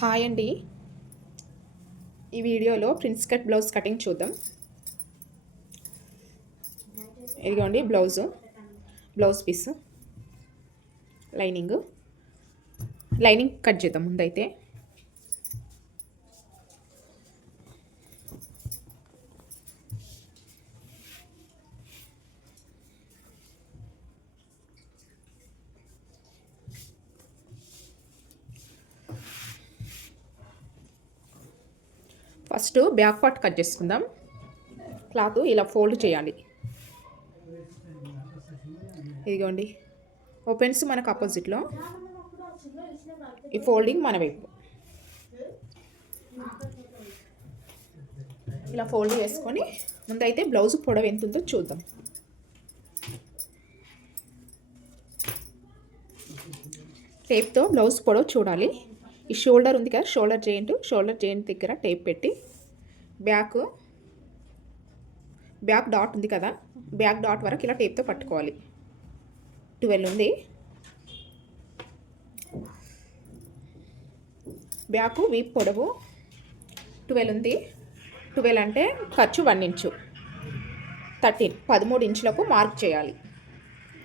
Hi అండి. ఈ వీడియోలో ప్రిన్స్ కట్ బ్లౌజ్ కటింగ్ చూద్దాం. ఇదిగోండి blouse. Blouse piece. Lining. Lining cut చేద్దాం ముందైతే. ఫస్ట్ బ్యాక్ పార్ట్ కట్ చేసుకుందాం. క్లాత్ ఇలా ఫోల్డ్ చేయాలి. ఇదిగోండి. ఓపెన్స్ మనకు ఆపోజిట్లో ఈ ఫోల్డింగ్ మన వైపు. ఇలా ఫోల్డ్ చేసుకొని ముందైతే బ్లౌజ్ పొడవు ఎంత ఉందో చూద్దాం. టేప్తో బ్లౌజ్ పొడవు చూడాలి. ఈ షోల్డర్ ఉంది కదా షోల్డర్ జాయింట్ షోల్డర్ జాయింట్ దగ్గర టేప్ పెట్టి బ్యాక్ బ్యాక్ డాట్ ఉంది కదా బ్యాక్ డాట్ వరకు ఇలా టేప్తో పట్టుకోవాలి. ట్వెల్వ్ ఉంది. బ్యాక్ వీప్ పొడవు ట్వెల్వ్ ఉంది. ట్వెల్వ్ అంటే ఖర్చు వన్ ఇంచు. థర్టీన్ పదమూడు ఇంచులకు మార్క్ చేయాలి.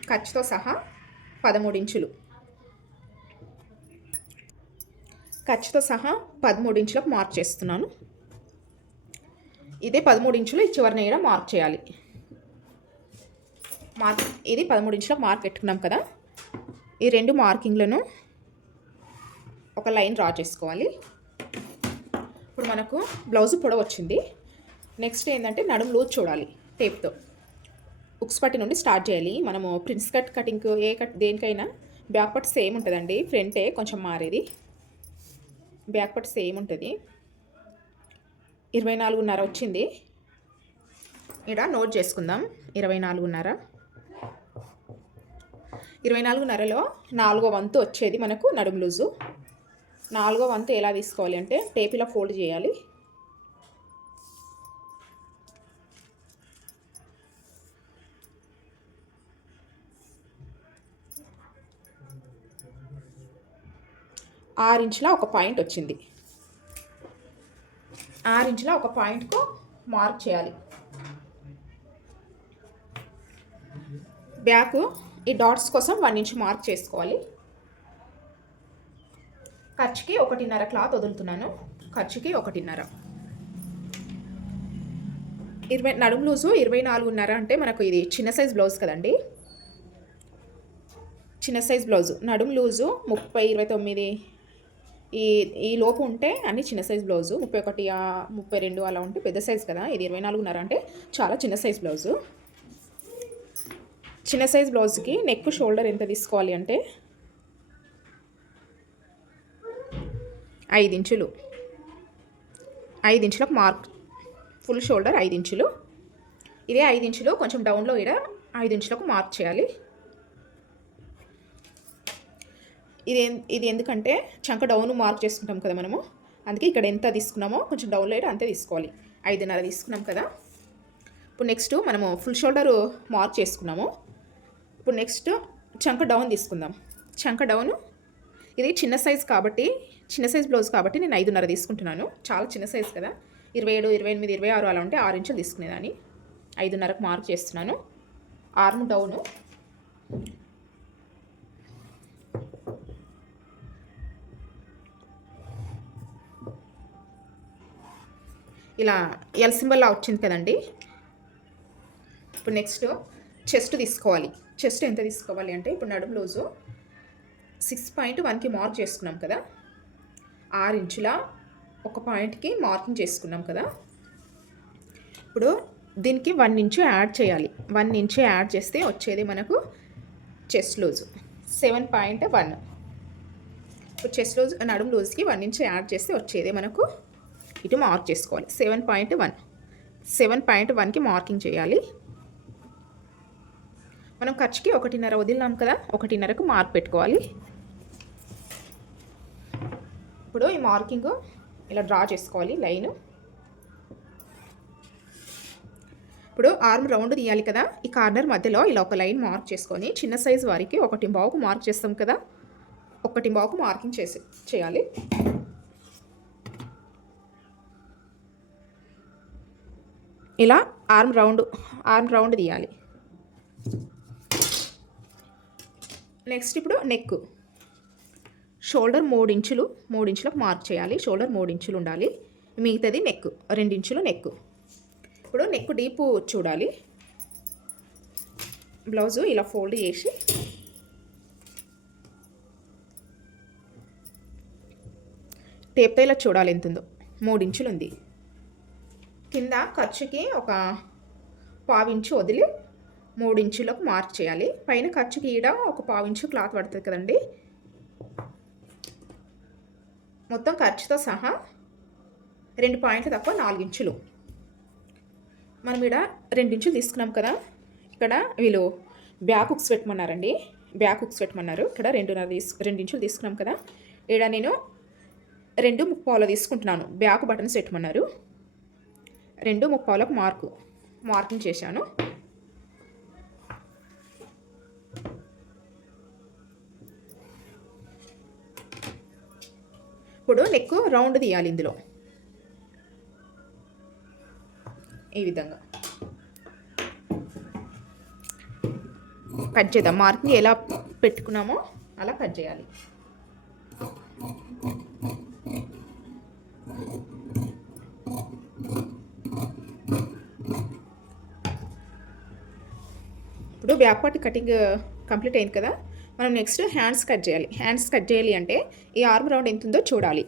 ఖర్చుతో సహా పదమూడు ఇంచులు. ఖర్చుతో సహా పదమూడు ఇంచులకు మార్క్ చేస్తున్నాను. ఇదే పదమూడు ఇంచులు ఈ చివరిన కూడా మార్క్ చేయాలి. మార్క్ ఇది పదమూడు ఇంచుల మార్క్ పెట్టుకున్నాం కదా. ఈ రెండు మార్కింగ్లను ఒక లైన్ డ్రా చేసుకోవాలి. ఇప్పుడు మనకు బ్లౌజ్ పొడవు వచ్చింది. నెక్స్ట్ ఏంటంటే నడుము లూజ్ చూడాలి టేప్తో. ఉక్స్ పట్టి నుండి స్టార్ట్ చేయాలి. మనము ప్రిన్స్ కట్ కటింగ్ ఏ కట్ దేనికైనా బ్యాక్ పట్ సేమ్ ఉంటుందండి. ఫ్రంటే కొంచెం మారేది. బ్యాక్ పట్ సేమ్ ఉంటుంది. ఇరవై నాలుగున్నర వచ్చింది. ఇక్కడ నోట్ చేసుకుందాం. ఇరవై నాలుగున్నర. ఇరవై నాలుగున్నరలో నాలుగో వంతు వచ్చేది మనకు నడుము లూజు. నాలుగో వంతు ఎలా తీసుకోవాలి అంటే టేప్ ఇలా ఫోల్డ్ చేయాలి. ఆరు ఇంచుల ఒక పాయింట్ వచ్చింది. ఆరు ఇంచుల ఒక పాయింట్కు మార్క్ చేయాలి. బ్యాక్ ఈ డాట్స్ కోసం వన్ ఇంచ్ మార్క్ చేసుకోవాలి. ఖర్చుకి ఒకటిన్నర క్లాత్ వదులుతున్నాను. ఖర్చుకి ఒకటిన్నర. ఇరవై నడుము లూజు ఇరవై నాలుగున్నర అంటే మనకు ఇది చిన్న సైజ్ బ్లౌజ్ కదండి. చిన్న సైజ్ బ్లౌజ్. నడుము లూజు ముప్పై ఇరవై తొమ్మిది ఈ ఈ లోపు ఉంటే అన్ని చిన్న సైజ్ బ్లౌజు. ముప్పై ఒకటి ముప్పై రెండు అలా ఉంటే పెద్ద సైజ్ కదా. ఇది ఇరవై నాలుగున్నర అంటే చాలా చిన్న సైజ్ బ్లౌజు. చిన్న సైజ్ బ్లౌజ్కి నెక్ షోల్డర్ ఎంత తీసుకోవాలి అంటే ఐదు ఇంచులు. ఐదు ఇంచులకు మార్క్. ఫుల్ షోల్డర్ ఐదు ఇంచులు. ఇదే ఐదు ఇంచులు కొంచెం డౌన్లో ఇడ ఐదు ఇంచులకు మార్క్ చేయాలి. ఇది ఇది ఎందుకంటే చంక డౌన్ మార్క్ చేసుకుంటాం కదా మనము. అందుకే ఇక్కడ ఎంత తీసుకున్నామో కొంచెం డౌన్ లైట్ అంతే తీసుకోవాలి. ఐదున్నర తీసుకున్నాం కదా. ఇప్పుడు నెక్స్ట్ మనము ఫుల్ షోల్డర్ మార్క్ చేసుకున్నాము. ఇప్పుడు నెక్స్ట్ చంక డౌన్ తీసుకుందాం. చంక డౌన్ ఇది చిన్న సైజ్ కాబట్టి చిన్న సైజ్ బ్లౌజ్ కాబట్టి నేను ఐదున్నర తీసుకుంటున్నాను. చాలా చిన్న సైజ్ కదా. ఇరవై ఏడు ఇరవై ఎనిమిది ఇరవై ఆరు అలా ఉంటే ఆరు ఇంచులు తీసుకునేదాన్ని. ఐదున్నరకు మార్క్ చేస్తున్నాను. ఆర్మ్ డౌను ఇలా ఎల్ సింబల్లా వచ్చింది కదండి. ఇప్పుడు నెక్స్ట్ చెస్ట్ తీసుకోవాలి. చెస్ట్ ఎంత తీసుకోవాలి అంటే ఇప్పుడు నడుము రోజు సిక్స్ పాయింట్ వన్కి మార్క్ చేసుకున్నాం కదా. ఆరు ఇంచుల ఒక పాయింట్కి మార్కింగ్ చేసుకున్నాం కదా. ఇప్పుడు దీనికి వన్ ఇంచు యాడ్ చేయాలి. వన్ ఇంచు యాడ్ చేస్తే వచ్చేది మనకు chest loose seven point one ఇప్పుడు చెస్ట్ లూజ్ నడుము లూజ్కి వన్ ఇంచు యాడ్ చేస్తే వచ్చేది మనకు ఇటు మార్క్ చేసుకోవాలి. Seven point one. Seven point వన్కి మార్కింగ్ చేయాలి. మనం ఖర్చుకి ఒకటిన్నర వదిలినాం కదా ఒకటిన్నరకు మార్క్ పెట్టుకోవాలి. ఇప్పుడు ఈ మార్కింగ్ ఇలా డ్రా చేసుకోవాలి లైన్. ఇప్పుడు ఆర్మ్ రౌండ్ తీయాలి కదా ఈ కార్నర్ మధ్యలో ఇలా ఒక లైన్ మార్క్ చేసుకొని చిన్న సైజు వారికి ఒకటి బావుకు మార్క్ చేస్తాం కదా ఒకటి బావుకు మార్కింగ్ చేసి చేయాలి. ఇలా ఆర్మ్ రౌండ్ ఆర్మ్ రౌండ్ తీయాలి. నెక్స్ట్ ఇప్పుడు నెక్ షోల్డర్ మూడు ఇంచులు మూడు ఇంచులకు మార్క్ చేయాలి. షోల్డర్ మూడు ఇంచులు ఉండాలి. మిగతాది నెక్ రెండు ఇంచులు నెక్ ఇప్పుడు నెక్ డీప్ చూడాలి. బ్లౌజు ఇలా ఫోల్డ్ చేసి. టేప్తో ఇలా చూడాలి ఎంత ఉందో మూడు ఇంచులు ఉంది. కింద ఖర్చుకి ఒక పావించు వదిలి మూడు ఇంచులకు మార్క్ చేయాలి. పైన ఖర్చుకి ఈడ ఒక పావించు క్లాత్ పడుతుంది కదండి. మొత్తం ఖర్చుతో సహా రెండు పాయింట్లు తక్కువ నాలుగించులు మనం ఇక్కడ రెండు ఇంచులు తీసుకున్నాం కదా. ఇక్కడ వీళ్ళు బ్యాక్ హుక్స్ పెట్టమన్నారండి. బ్యాక్ హుక్స్ పెట్టమన్నారు. ఇక్కడ రెండున్నర తీసు రెండు ఇంచులు తీసుకున్నాం కదా. ఇక్కడ నేను రెండు ముప్పాలో తీసుకుంటున్నాను. బ్యాక్ బటన్స్ పెట్టమన్నారు. రెండు ముప్పావులకు మార్కు. మార్కింగ్ చేశాను. ఇప్పుడు నెక్ రౌండ్ తీయాలి ఇందులో. ఈ విధంగా. కట్ చేద్దాం. మార్కింగ్ ఎలా పెట్టుకున్నామో అలా కట్ చేయాలి. ఇప్పుడు బ్యాక్ పార్ట్ కటింగ్ కంప్లీట్ అయింది కదా? మనం నెక్స్ట్ హ్యాండ్స్ కట్ చేయాలి. హ్యాండ్స్ కట్ చేయాలి అంటే ఈ ఆర్మ్ రౌండ్ ఎంత ఉందో చూడాలి.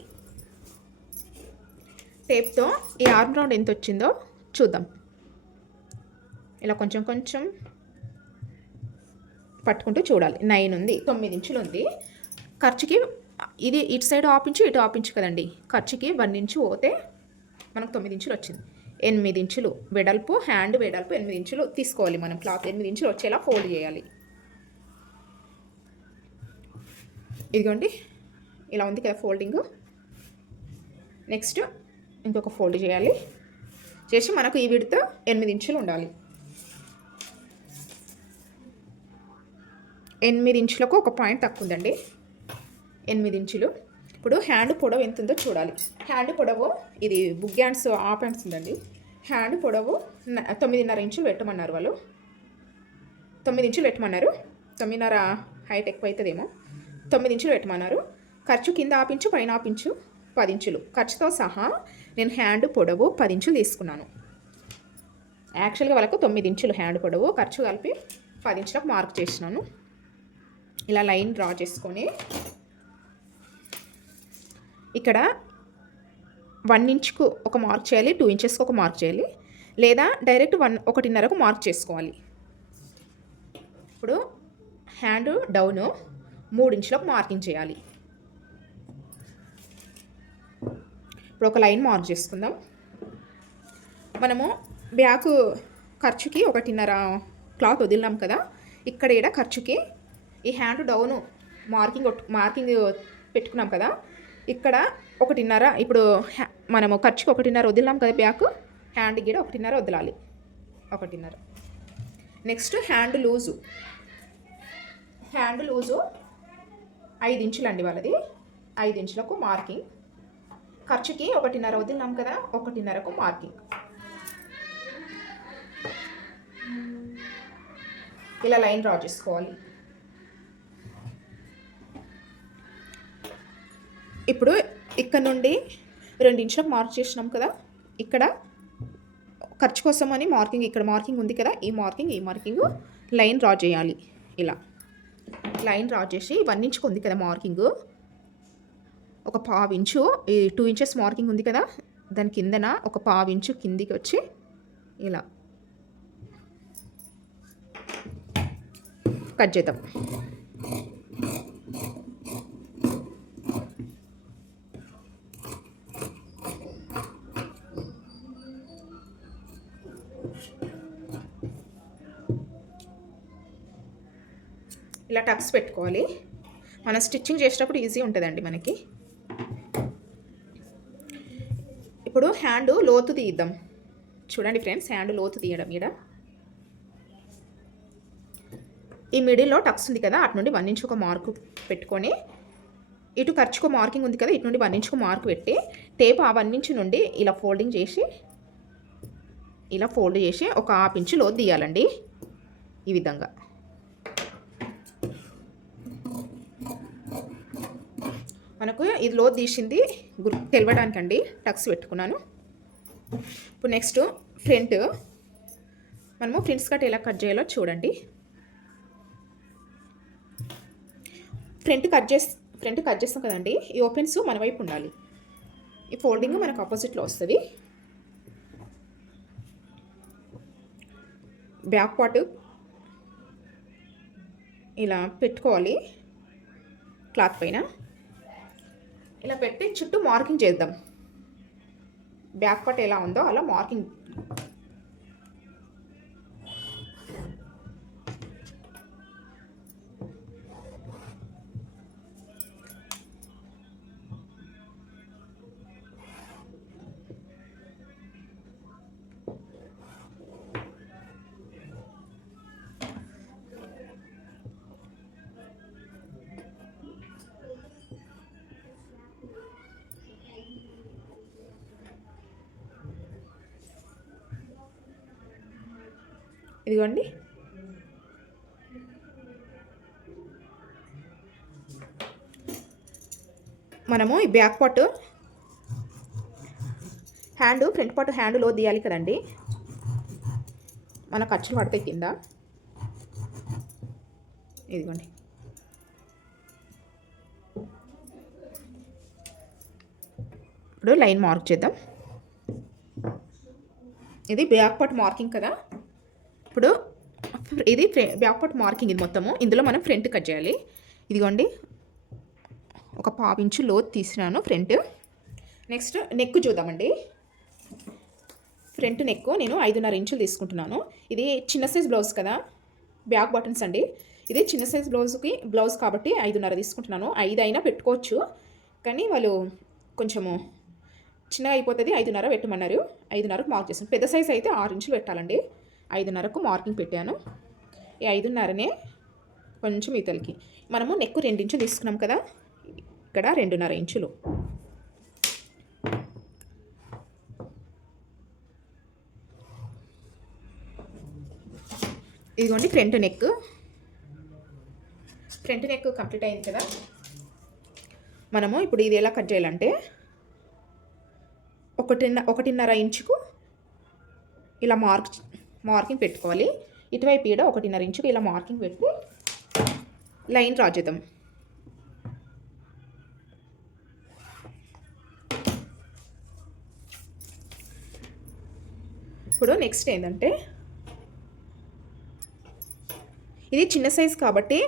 టేప్తో ఈ ఆర్మ్ రౌండ్ ఎంత వచ్చిందో చూద్దాం. ఇలా కొంచెం కొంచెం పట్టుకుంటూ చూడాలి. నైన్ ఉంది తొమ్మిది ఇంచులు ఉంది. ఖర్చుకి ఇది ఇటు సైడ్ ఆపించు ఇటు ఆపించు కదండి. ఖర్చుకి వన్ ఇంచు పోతే మనకు తొమ్మిది ఇంచులు వచ్చింది. ఎనిమిది ఇంచులు వెడల్పు హ్యాండ్ వెడల్పు ఎనిమిది ఇంచులు తీసుకోవాలి మనం. క్లాత్ ఎనిమిది ఇంచులు వచ్చేలా ఫోల్డ్ చేయాలి. ఇదిగోండి ఇలా ఉంది కదా ఫోల్డింగ్. నెక్స్ట్ ఇంకొక ఫోల్డ్ చేయాలి. చేసి మనకు ఈ విడత ఎనిమిది ఇంచులు ఉండాలి. ఎనిమిది ఇంచులకు ఒక పాయింట్ తక్కువ ఉందండి ఎనిమిది ఇంచులు. ఇప్పుడు హ్యాండ్ పొడవు ఎంత ఉందో చూడాలి. హ్యాండ్ పొడవు ఇది బుగ్ హ్యాండ్స్ ఆఫ్ హ్యాండ్స్ ఉందండి. హ్యాండ్ పొడవు తొమ్మిదిన్నర ఇంచులు పెట్టమన్నారు వాళ్ళు. తొమ్మిది ఇంచులు పెట్టమన్నారు. తొమ్మిదిన్నర హైట్ ఎక్కువ అవుతుందేమో తొమ్మిది ఇంచులు పెట్టమన్నారు. ఖర్చు కింద ఆపించు పైన ఆపించు పది ఇంచులు. ఖర్చుతో సహా నేను హ్యాండ్ పొడవు పది ఇంచులు తీసుకున్నాను. యాక్చువల్గా వాళ్ళకు తొమ్మిది ఇంచులు హ్యాండ్ పొడవు ఖర్చు కలిపి పది ఇంచులకు మార్క్ చేసినాను. ఇలా లైన్ డ్రా చేసుకొని ఇక్కడ వన్ ఇంచ్కు ఒక మార్క్ చేయాలి టూ ఇంచెస్కి ఒక మార్క్ చేయాలి లేదా డైరెక్ట్ వన్ ఒకటిన్నరకు మార్క్ చేసుకోవాలి. ఇప్పుడు హ్యాండ్ డౌన్ మూడు ఇంచులకు మార్కింగ్ చేయాలి. ఇప్పుడు ఒక లైన్ మార్క్ చేసుకుందాం. మనము బ్యాక్ ఖర్చుకి ఒకటిన్నర క్లాత్ వదిలినాం కదా ఇక్కడ ఈడ ఖర్చుకి ఈ హ్యాండ్ డౌన్ మార్కింగ్ మార్కింగ్ పెట్టుకున్నాం కదా ఇక్కడ ఒకటిన్నర ఇప్పుడు హ్యా- మనము ఖర్చుకి ఒకటిన్నర వదిలినాం కదా బ్యాక్ హ్యాండ్ గీడ ఒకటిన్నర వదలాలి. ఒకటిన్నర. Next hand loose. Hand loose ఐదు ఇంచులు అండి వాళ్ళది. ఐదు ఇంచులకు మార్కింగ్. ఖర్చుకి ఒకటిన్నర వదిలినాం కదా ఒకటిన్నరకు మార్కింగ్. ఇలా లైన్ డ్రా చేసుకోవాలి. ఇప్పుడు ఇక్కడ నుండి రెండు మార్క్ చేసినాం కదా. ఇక్కడ ఖర్చు కోసం అని మార్కింగ్ ఇక్కడ మార్కింగ్ ఉంది కదా. ఈ మార్కింగ్ ఈ మార్కింగ్ లైన్ డ్రా చేయాలి. ఇలా లైన్ డ్రా చేసి వన్ ఇంచుకు ఉంది కదా మార్కింగ్. ఒక పావు ఇంచు ఈ టూ ఇంచెస్ మార్కింగ్ ఉంది కదా. దాని కిందన ఒక పావు ఇంచు కిందికి వచ్చి ఇలా కట్ చేద్దాం. ఇలా టక్స్ పెట్టుకోవాలి. మనం స్టిచ్చింగ్ చేసేటప్పుడు ఈజీ ఉంటుందండి మనకి. ఇప్పుడు హ్యాండ్ లోతు తీద్దాం. చూడండి ఫ్రెండ్స్ హ్యాండ్ లోతు తీయడం ఇక్కడ ఈ మిడిల్లో టక్స్ ఉంది కదా అటు నుండి వన్ ఇంచ్ ఒక మార్కు పెట్టుకొని ఇటు ఖర్చుకో మార్కింగ్ ఉంది కదా ఇటు నుండి వన్ మార్కు పెట్టి టేప్ ఆ వన్ ఇంచ్ నుండి ఇలా ఫోల్డింగ్ చేసి ఇలా ఫోల్డ్ చేసి ఒక హాఫ్ ఇంచు లోతు తీయాలండి. ఈ విధంగా. మనకు ఇది లోతు తీసింది గుర్ తెలవడానికండి టక్స్ పెట్టుకున్నాను. ఇప్పుడు నెక్స్ట్ ఫ్రంట్ మనము ఫ్రింట్స్ కట్ ఎలా కట్ చేయాలో చూడండి. ఫ్రంట్ కట్ చేసి ఫ్రంట్ కట్ చేస్తాం కదండి ఈ ఓపెన్స్ మన వైపు ఉండాలి. ఈ ఫోల్డింగ్ మనకు ఆపోజిట్లో వస్తుంది. బ్యాక్ పార్ట్ ఇలా పెట్టుకోవాలి క్లాత్ పైన. ఇలా పెట్టి చుట్టూ మార్కింగ్ చేద్దాం. బ్యాక్ పార్ట్ ఎలా ఉందో అలా మార్కింగ్ ఇదిగోండి. మనము ఈ back part hand front part హ్యాండ్లో తీయాలి కదండి. మన ఖర్చులు పడతాయి కింద. ఇదిగోండి. ఇప్పుడు లైన్ మార్క్ చేద్దాం. ఇది బ్యాక్ పార్ట్ మార్కింగ్ కదా. ఇప్పుడు ఇది బ్యాక్ పార్ట్ మార్కింగ్ ఇది మొత్తము. ఇందులో మనం ఫ్రంట్ కట్ చేయాలి. ఇదిగోండి. ఒక పావు ఇంచు లోతు తీసినాను ఫ్రంట్ నెక్స్ట్ నెక్ చూద్దామండి. ఫ్రంట్ నెక్ నేను ఐదున్నర ఇంచులు తీసుకుంటున్నాను. ఇది చిన్న సైజ్ బ్లౌజ్ కదా. బ్యాక్ బటన్స్ అండి. ఇది చిన్న సైజ్ బ్లౌజ్కి బ్లౌజ్ కాబట్టి ఐదున్నర తీసుకుంటున్నాను. ఐదు అయినా పెట్టుకోవచ్చు. కానీ వాళ్ళు కొంచెము చిన్నగా అయిపోతుంది ఐదున్నర పెట్టమన్నారు. ఐదున్నరకు మార్క్ చేస్తాను పెద్ద సైజ్ అయితే ఆరు ఇంచులు పెట్టాలండి. ఐదున్నరకు మార్కింగ్ పెట్టాను. ఈ ఐదున్నరనే కొంచెం ఇతలకి. మనము నెక్కు రెండించులు తీసుకున్నాం కదా? ఇక్కడ రెండున్నర ఇంచులు. ఇదిగోండి front neck front neck complete అయింది కదా? మనము ఇప్పుడు ఇది ఎలా కట్ చేయాలంటే ఒకటిన్న ఒకటిన్నర ఇంచుకు ఇలా మార్క్ మార్కింగ్ పెట్టుకోవాలి. ఇటువైపు ఈడ ఒకటిన్నర ఇంచుకు ఇలా మార్కింగ్ పెట్టి లైన్ డ్రా చేద్దాం. ఇప్పుడు నెక్స్ట్ ఏంటంటే ఇది చిన్న సైజ్ కాబట్టి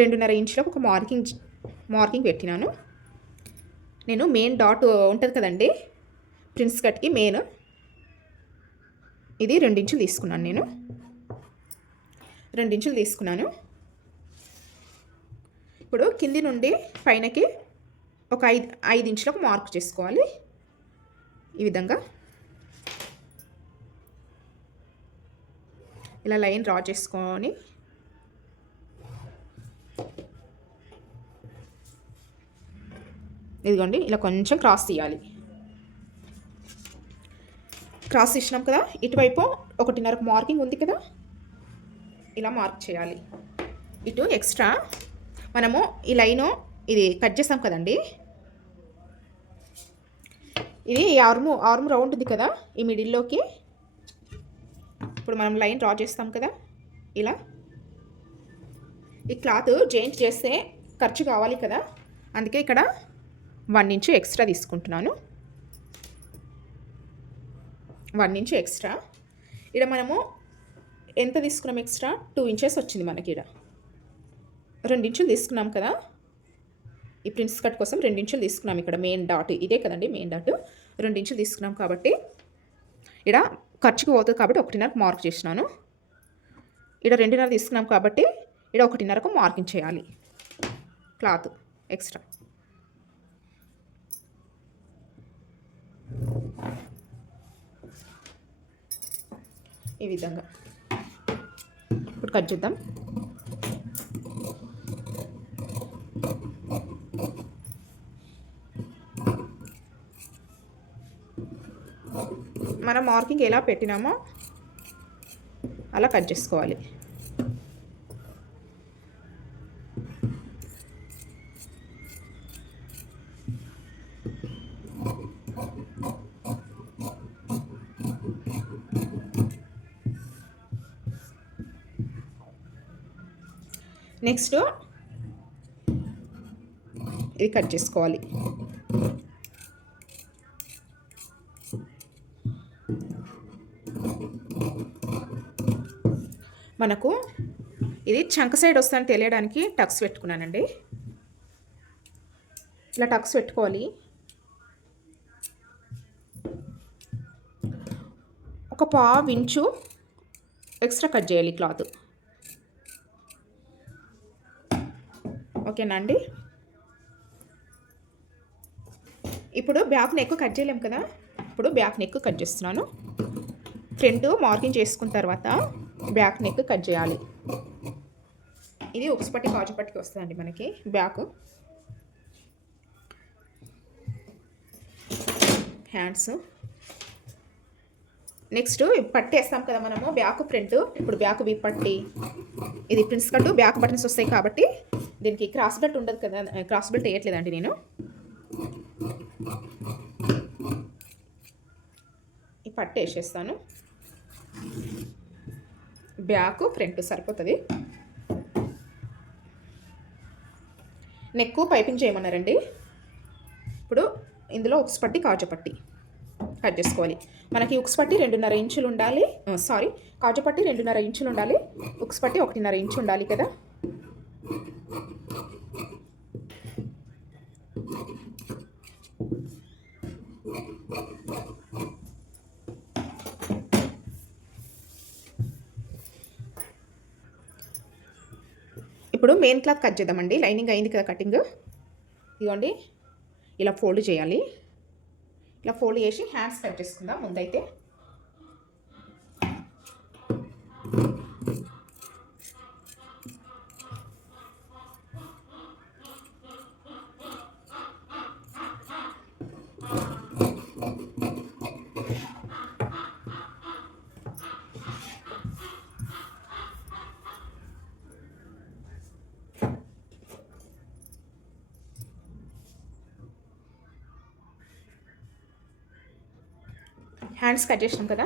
రెండున్నర ఇంచులకు ఒక మార్కింగ్ మార్కింగ్ పెట్టినాను. నేను మెయిన్ డాట్ ఉంటుంది కదండి ప్రిన్స్ కట్కి మెయిన్ ఇది రెండించులు తీసుకున్నాను నేను. రెండించులు తీసుకున్నాను. ఇప్పుడు కింది నుండి పైనకి ఒక ఐదు ఐదు ఇంచులకు మార్క్ చేసుకోవాలి. ఈ విధంగా. ఇలా లైన్ డ్రా చేసుకొని. ఇదిగోండి ఇలా కొంచెం క్రాస్ తీయాలి. క్రాస్ ఇచ్చినాం కదా ఇటువైపు ఒకటిన్నర మార్కింగ్ ఉంది కదా ఇలా మార్క్ చేయాలి. ఇటు ఎక్స్ట్రా మనము ఈ లైను ఇది కట్ చేస్తాం కదండి. ఇది ఆర్మ్ ఆర్మ్ రౌండ్ ఉంది కదా ఈ మిడిల్లోకి ఇప్పుడు మనం లైన్ డ్రా చేస్తాం కదా ఇలా. ఈ క్లాత్ జాయింట్ చేస్తే ఖర్చు కావాలి కదా అందుకే ఇక్కడ వన్ ఇంచు ఎక్స్ట్రా తీసుకుంటున్నాను. One inch extra. ఇక్కడ మనము ఎంత తీసుకున్నాం ఎక్స్ట్రా? టూ ఇంచెస్ వచ్చింది మనకి ఇక్కడ రెండించులు తీసుకున్నాం కదా. ఈ ప్రిన్స్ కట్ కోసం రెండు ఇంచులు తీసుకున్నాం ఇక్కడ మెయిన్ డాట్. ఇదే కదండి మెయిన్ డాట్. రెండించులు తీసుకున్నాం కాబట్టి ఇక్కడ ఖర్చుకు పోతుంది కాబట్టి ఒకటిన్నరకు మార్క్ చేసినాను. ఇక్కడ రెండున్నర తీసుకున్నాం కాబట్టి ఇక్కడ ఒకటిన్నరకు మార్కింగ్ చేయాలి. Cloth extra. ఈ విధంగా. ఇప్పుడు కట్ చేద్దాం. మనం మార్కింగ్ ఎలా పెట్టినామో అలా కట్ చేసుకోవాలి. నెక్స్ట్ ఇది కట్ చేసుకోవాలి. మనకు ఇది చంక సైడ్ వస్తుందని తెలియడానికి టక్స్ పెట్టుకున్నానండి. ఇలా టక్స్ పెట్టుకోవాలి. ఒక పావు ఇంచు ఎక్స్ట్రా కట్ చేయాలి క్లాత్ ఓకేనా అండి ఇప్పుడు బ్యాక్ నెక్ కట్ చేయలేం కదా? ఇప్పుడు బ్యాక్ నెక్ కట్ చేస్తున్నాను. ఫ్రంట్ మార్కింగ్ చేసుకున్న తర్వాత బ్యాక్ నెక్ కట్ చేయాలి. ఇది ఉక్సుపట్టి కాజుపట్టికి వస్తుందండి మనకి బ్యాక్. హ్యాండ్స్. నెక్స్ట్ పట్టేస్తాం కదా మనము బ్యాక్ ప్రింట్ ఇప్పుడు బ్యాక్ వి పట్టి ఇది ప్రిన్స్ కట్టు బ్యాక్ బటన్స్ వస్తాయి కాబట్టి దీనికి క్రాస్ బెల్ట్ ఉండదు కదా క్రాస్ బెల్ట్ వేయట్లేదండి నేను. ఈ పట్టు వేసేస్తాను. బ్యాక్ ఫ్రంట్ సరిపోతుంది. నెక్ పైపింగ్ చేయమన్నారండి. ఇప్పుడు ఇందులో ఉక్స్ పట్టి కాజు పట్టి కట్ చేసుకోవాలి. మనకి ఉక్స్ పట్టి రెండున్నర ఇంచులు ఉండాలి. సారీ కాజు పట్టి రెండున్నర ఇంచులు ఉండాలి. ఉక్స్ పట్టి ఒకటిన్నర ఇంచు ఉండాలి కదా. ఇప్పుడు మెయిన్ క్లాత్ కట్ చేద్దామండి. లైనింగ్ అయింది కదా కటింగ్ ఇదిగోండి. ఇలా ఫోల్డ్ చేయాలి. ఇలా ఫోల్డ్ చేసి హ్యాండ్స్ కట్ చేసుకుందాం ముందైతే. హ్యాండ్స్ కట్ చేసినాం కదా?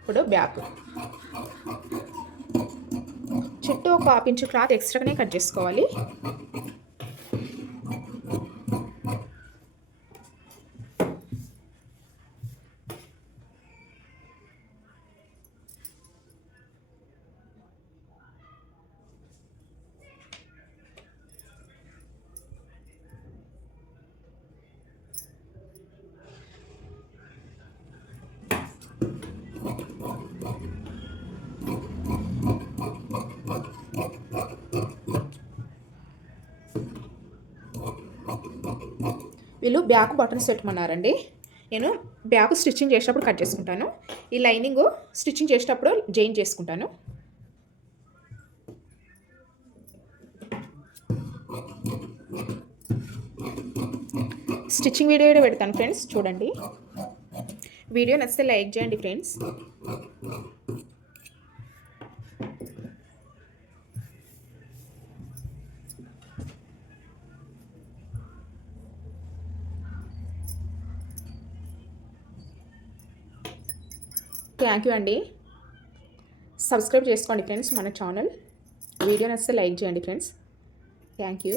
ఇప్పుడు బ్యాక్. చుట్టూ ఒక హాఫ్ ఇంచు క్లాత్ ఎక్స్ట్రాగానే కట్ చేసుకోవాలి. వీళ్ళు బ్యాక్ బటన్స్ పెట్టమన్నారండి. నేను బ్యాక్ స్టిచ్చింగ్ చేసేటప్పుడు కట్ చేసుకుంటాను. ఈ లైనింగ్ స్టిచ్చింగ్ చేసేటప్పుడు జాయిన్ చేసుకుంటాను. స్టిచ్చింగ్ వీడియో కూడా పెడతాను ఫ్రెండ్స్ చూడండి. వీడియో నచ్చితే లైక్ చేయండి ఫ్రెండ్స్. థ్యాంక్ యూ అండి సబ్స్క్రైబ్ చేసుకోండి ఫ్రెండ్స్ మన ఛానల్ వీడియో నచ్చితే లైక్ చేయండి ఫ్రెండ్స్ థ్యాంక్ యూ